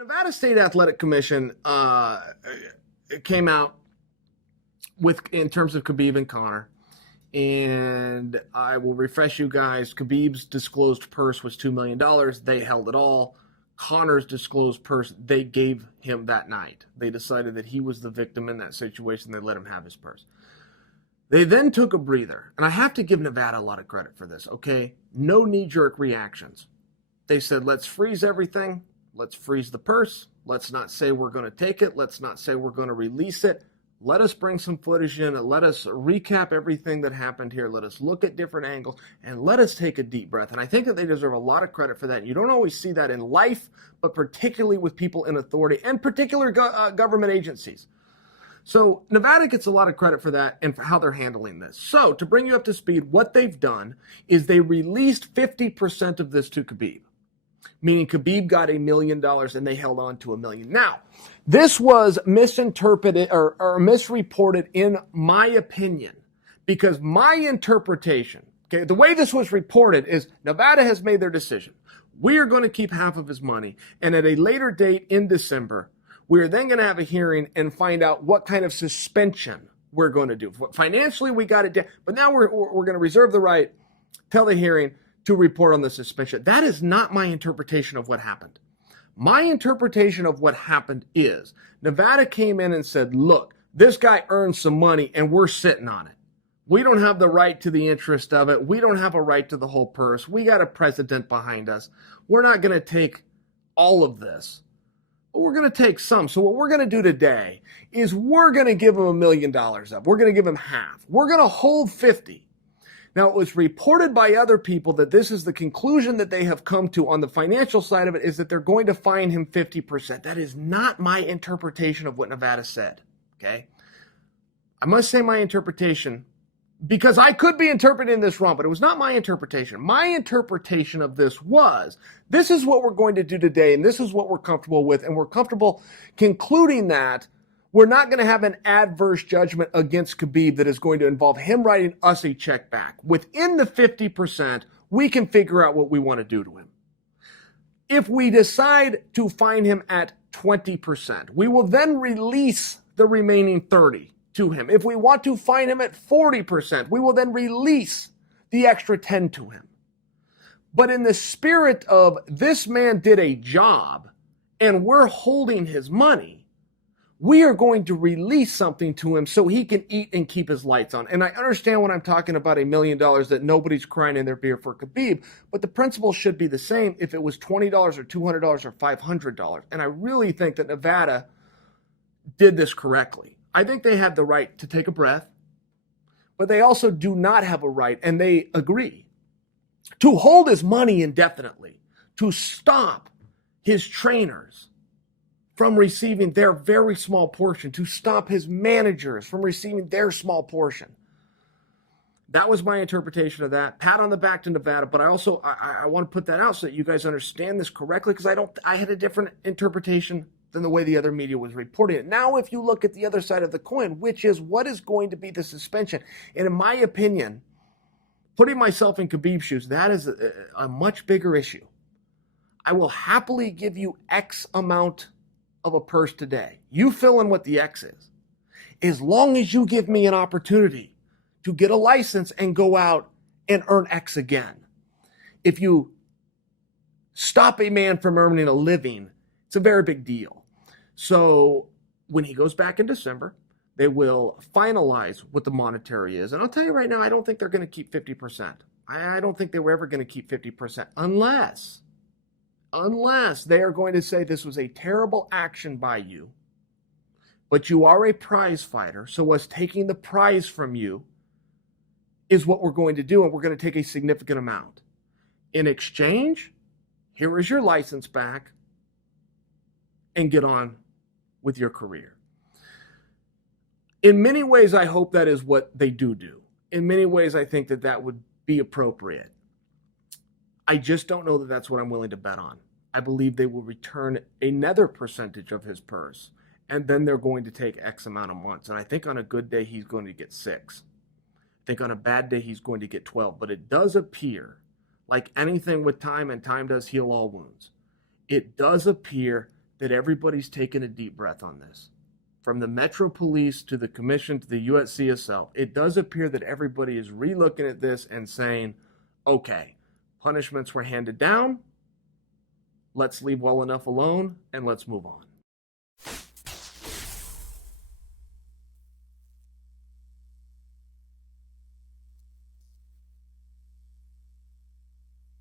Nevada State Athletic Commission came out with in terms of Khabib and Conor, and I will refresh you guys. Khabib's disclosed purse was $2 million. They held it all. Conor's disclosed purse, they gave him that night. They decided that he was the victim in that situation. They let him have his purse. They then took a breather, and I have to give Nevada a lot of credit for this, okay? No knee-jerk reactions. They said, let's freeze everything. Let's freeze the purse. Let's not say we're going to take it. Let's not say we're going to release it. Let us bring some footage in and let us recap everything that happened here. Let us look at different angles and let us take a deep breath. And I think that they deserve a lot of credit for that. You don't always see that in life, but particularly with people in authority and particular government agencies. So Nevada gets a lot of credit for that and for how they're handling this. So to bring you up to speed, what they've done is they released 50% of this to Khabib, meaning Khabib got $1 million and they held on to $1 million. Now, this was misinterpreted or misreported in my opinion, because my interpretation, okay, the way this was reported is Nevada has made their decision. We are going to keep half of his money, and at a later date in December, we are then going to have a hearing and find out what kind of suspension we're going to do. Financially, we got it down, but now we're going to reserve the right, tell the hearing, to report on the suspension. That is not my interpretation of what happened. My interpretation of what happened is Nevada came in and said, look, this guy earned some money and we're sitting on it. We don't have the right to the interest of it. We don't have a right to the whole purse. We got a president behind us. We're not going to take all of this, but we're going to take some. So what we're going to do today is we're going to give him $1 million up. We're going to give him half. We're going to hold 50. Now, it was reported by other people that this is the conclusion that they have come to on the financial side of it, is that they're going to fine him 50%. That is not my interpretation of what Nevada said, okay? I must say my interpretation, because I could be interpreting this wrong, but it was not my interpretation. My interpretation of this was, this is what we're going to do today, and this is what we're comfortable with, and we're comfortable concluding that we're not going to have an adverse judgment against Khabib that is going to involve him writing us a check back. Within the 50%, we can figure out what we want to do to him. If we decide to fine him at 20%, we will then release the remaining 30 to him. If we want to fine him at 40%, we will then release the extra 10 to him. But in the spirit of this man did a job and we're holding his money, we are going to release something to him so he can eat and keep his lights on. And I understand when I'm talking about $1 million that nobody's crying in their beer for Khabib, but the principle should be the same if it was $20 or $200 or $500. And I really think that Nevada did this correctly. I think they had the right to take a breath, but they also do not have a right, and they agree, to hold his money indefinitely, to stop his trainers from receiving their very small portion, to stop his managers from receiving their small portion. That was my interpretation of that. Pat on the back to Nevada, but I also I want to put that out so that you guys understand this correctly, because I had a different interpretation than the way the other media was reporting it. Now, if you look at the other side of the coin, which is what is going to be the suspension, and in my opinion, putting myself in Khabib's shoes, that is a much bigger issue. I will happily give you X amount of a purse today. You fill in what the X is. As long as you give me an opportunity to get a license and go out and earn X again. If you stop a man from earning a living, it's a very big deal. So when he goes back in December, they will finalize what the monetary is. And I'll tell you right now, I don't think they're going to keep 50%. I don't think they were ever going to keep 50% unless they are going to say this was a terrible action by you, but you are a prize fighter, so us taking the prize from you is what we're going to do, and we're going to take a significant amount. In exchange, here is your license back, and get on with your career. In many ways, I hope that is what they do. In many ways, I think that that would be appropriate. I just don't know that that's what I'm willing to bet on. I believe they will return another percentage of his purse, and then they're going to take X amount of months. And I think on a good day, he's going to get 6. I think on a bad day, he's going to get 12. But it does appear, like anything with time, and time does heal all wounds, it does appear that everybody's taken a deep breath on this. From the Metro Police to the Commission to the USC itself, it does appear that everybody is re-looking at this and saying, okay, punishments were handed down, let's leave well enough alone, and let's move on.